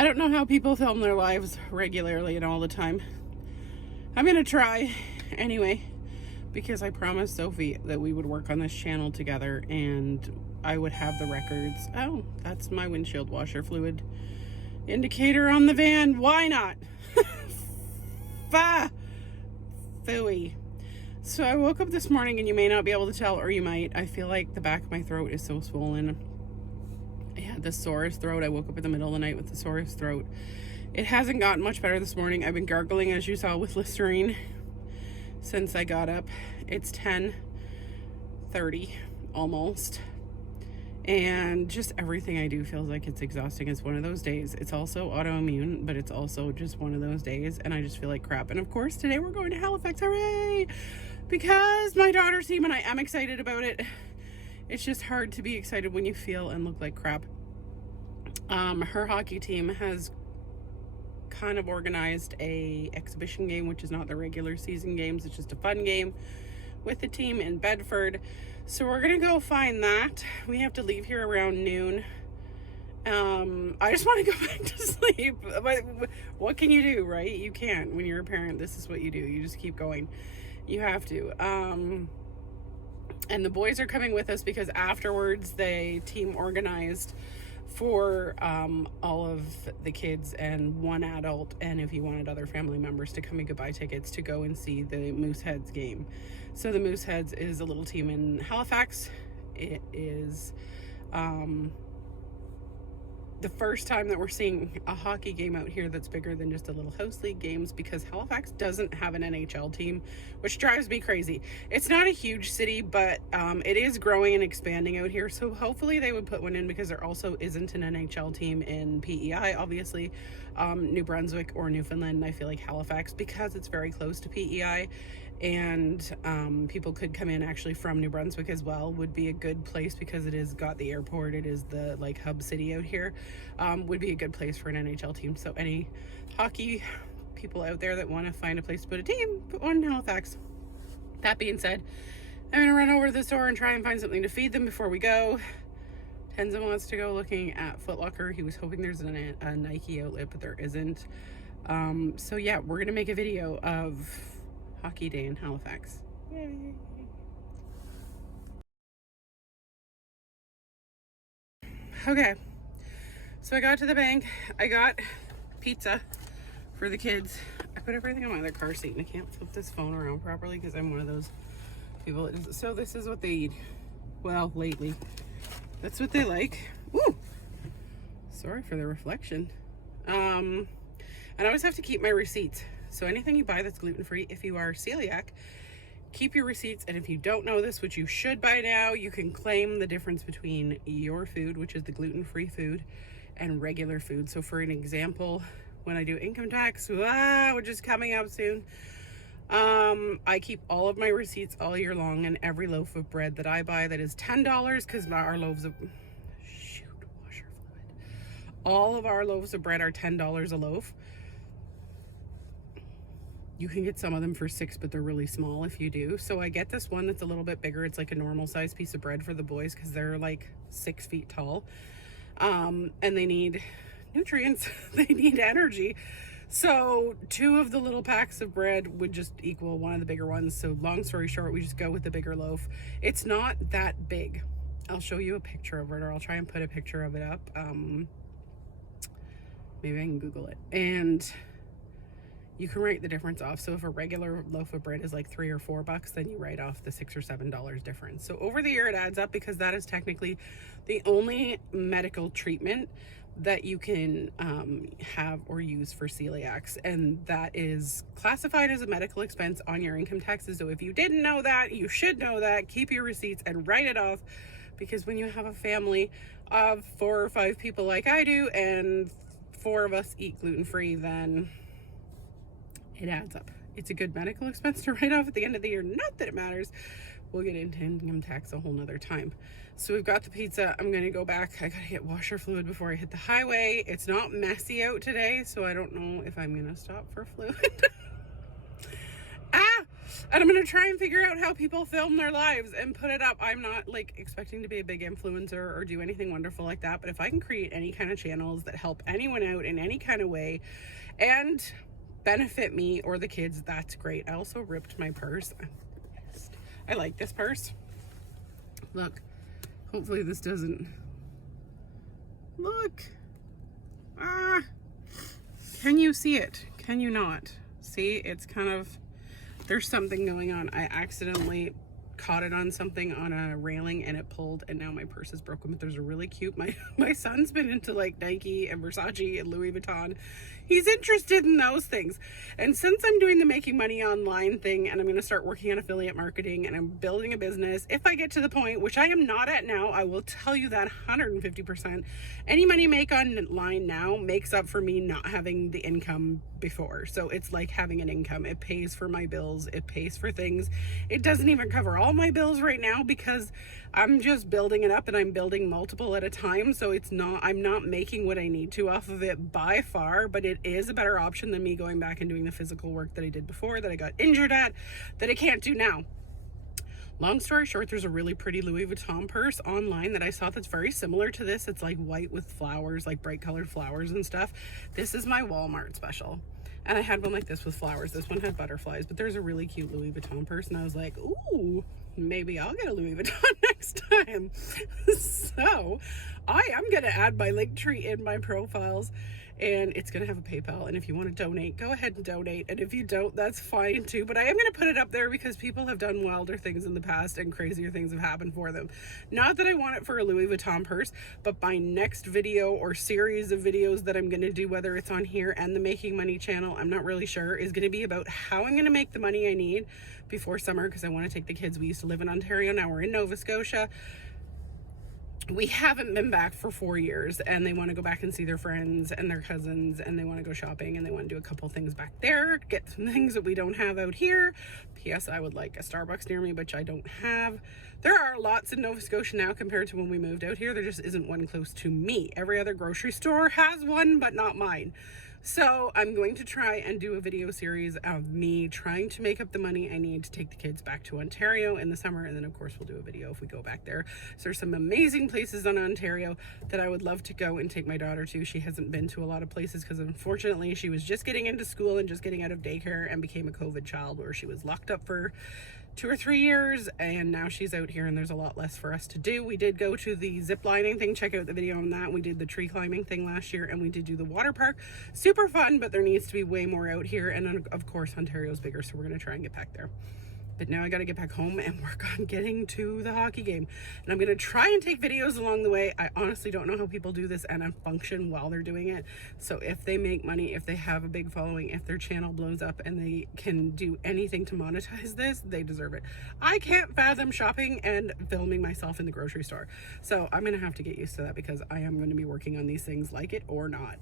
I don't know how people film their lives regularly and all the time. I'm gonna try anyway, because I promised Sophie that we would work on this channel together and I would have the records. Oh, that's my windshield washer fluid indicator on the van. Why not? Phooey. So I woke up this morning, and you may not be able to tell, or you might. I feel like the back of my throat is so swollen. I had the sorest throat. I woke up in the middle of the night with the sorest throat. It hasn't gotten much better this morning. I've been gargling, as you saw, with Listerine since I got up. It's 10:30 almost, and just everything I do feels like it's exhausting. It's one of those days. It's also autoimmune, but it's also just one of those days, and I just feel like crap. And of course today we're going to Halifax, hooray, because my daughter's team, and I am excited about it. It's just hard to be excited when you feel and look like crap. Her hockey team has kind of organized a exhibition game, which is not the regular season games. It's just a fun game with the team in Bedford. So we're gonna go find that. We have to leave here around noon. I just want to go back to sleep, but what can you do, right? You can't. When you're a parent, this is what you do. You just keep going. You have to. And the boys are coming with us because afterwards the team organized for all of the kids and one adult, and if you wanted other family members to come and goodbye tickets to go and see the Mooseheads game. So the Mooseheads is a little team in Halifax. It is the first time that we're seeing a hockey game out here that's bigger than just a little house league games, because Halifax doesn't have an NHL team, which drives me crazy. It's not a huge city, but it is growing and expanding out here, so hopefully they would put one in, because there also isn't an NHL team in PEI, obviously. New Brunswick or Newfoundland. I feel like Halifax, because it's very close to PEI, and people could come in actually from New Brunswick as well, would be a good place, because it is got the airport. It is the like hub city out here. Would be a good place for an NHL team. So any hockey people out there that want to find a place to put a team, put one in Halifax. That being said, I'm gonna run over to the store and try and find something to feed them before we go. Tenza wants to go looking at Foot Locker. He was hoping there's a Nike outlet, but there isn't. So yeah, we're gonna make a video of hockey day in Halifax. Yay. Okay, so I got to the bank. I got pizza for the kids. I put everything on my other car seat, and I can't flip this phone around properly because I'm one of those people. So this is what they eat. Well, lately, that's what they like. Woo! Sorry for the reflection. And I always have to keep my receipts. So anything you buy that's gluten-free, if you are celiac, keep your receipts. And if you don't know this, which you should by now, you can claim the difference between your food, which is the gluten-free food, and regular food. So for an example, when I do income tax, which is coming up soon, I keep all of my receipts all year long, and every loaf of bread that I buy that is $10, because our loaves of washer fluid, all of our loaves of bread are $10 a loaf. You can get some of them for $6, but they're really small if you do. So I get this one that's a little bit bigger. It's like a normal size piece of bread for the boys, because they're like 6 feet tall. And they need nutrients. They need energy. So 2 of the little packs of bread would just equal one of the bigger ones. So long story short, we just go with the bigger loaf. It's not that big. I'll show you a picture of it, or I'll try and put a picture of it up. Maybe I can Google it. And you can write the difference off. So if a regular loaf of bread is like $3 or $4, then you write off the $6 or $7 difference. So over the year it adds up, because that is technically the only medical treatment that you can have or use for celiacs, and that is classified as a medical expense on your income taxes. So if you didn't know that, you should know that. Keep your receipts and write it off, because when you have a family of 4 or 5 people like I do, and 4 of us eat gluten-free, then it adds up. It's a good medical expense to write off at the end of the year. Not that it matters. We'll get into income tax a whole nother time. So we've got the pizza. I'm gonna go back. I gotta get washer fluid before I hit the highway. It's not messy out today, so I don't know if I'm gonna stop for fluid. And I'm going to try and figure out how people film their lives and put it up. I'm not like expecting to be a big influencer or do anything wonderful like that. But if I can create any kind of channels that help anyone out in any kind of way and benefit me or the kids, that's great. I also ripped my purse. I like this purse. Look, hopefully this doesn't, look. Can you see it? Can you not? See, it's kind of, there's something going on. I accidentally caught it on something on a railing and it pulled, and now my purse is broken. But there's a really cute, my son's been into like Nike and Versace and Louis Vuitton. He's interested in those things. And since I'm doing the making money online thing and I'm going to start working on affiliate marketing and I'm building a business, if I get to the point, which I am not at now, I will tell you that 150%, any money I make online now makes up for me not having the income before. So it's like having an income. It pays for my bills. It pays for things. It doesn't even cover all my bills right now because I'm just building it up and I'm building multiple at a time. So it's not, I'm not making what I need to off of it by far, but it is a better option than me going back and doing the physical work that I did before, that I got injured at, that I can't do now. Long story short, there's a really pretty Louis Vuitton purse online that I saw that's very similar to this. It's like white with flowers, like bright colored flowers and stuff. This is my Walmart special. And I had one like this with flowers. This one had butterflies, but there's a really cute Louis Vuitton purse. And I was like, ooh, maybe I'll get a Louis Vuitton next time. So I am going to add my link tree in my profiles. And it's going to have a PayPal. And if you want to donate, go ahead and donate. And if you don't, that's fine too. But I am going to put it up there because people have done wilder things in the past and crazier things have happened for them. Not that I want it for a Louis Vuitton purse, but my next video or series of videos that I'm going to do, whether it's on here and the Making Money channel, I'm not really sure, is going to be about how I'm going to make the money I need before summer, because I want to take the kids. We used to live in Ontario. Now we're in Nova Scotia. We haven't been back for 4 years, and they want to go back and see their friends and their cousins, and they want to go shopping, and they want to do a couple things back there, get some things that we don't have out here. P.S. I would like a Starbucks near me, which I don't have. There are lots in Nova Scotia now compared to when we moved out here. There just isn't one close to me. Every other grocery store has one, but not mine. So I'm going to try and do a video series of me trying to make up the money I need to take the kids back to Ontario in the summer. And then of course we'll do a video if we go back there. So there's some amazing places in Ontario that I would love to go and take my daughter to. She hasn't been to a lot of places because unfortunately she was just getting into school and just getting out of daycare and became a COVID child where she was locked up for 2 or 3 years, and now she's out here and there's a lot less for us to do. We did go to the zip lining thing. Check out the video on that. We did the tree climbing thing last year, and we did do the water park. Super fun, but there needs to be way more out here, and of course Ontario's bigger, so we're going to try and get back there. But now I got to get back home and work on getting to the hockey game. And I'm going to try and take videos along the way. I honestly don't know how people do this and function while they're doing it. So if they make money, if they have a big following, if their channel blows up and they can do anything to monetize this, they deserve it. I can't fathom shopping and filming myself in the grocery store. So I'm going to have to get used to that because I am going to be working on these things, like it or not.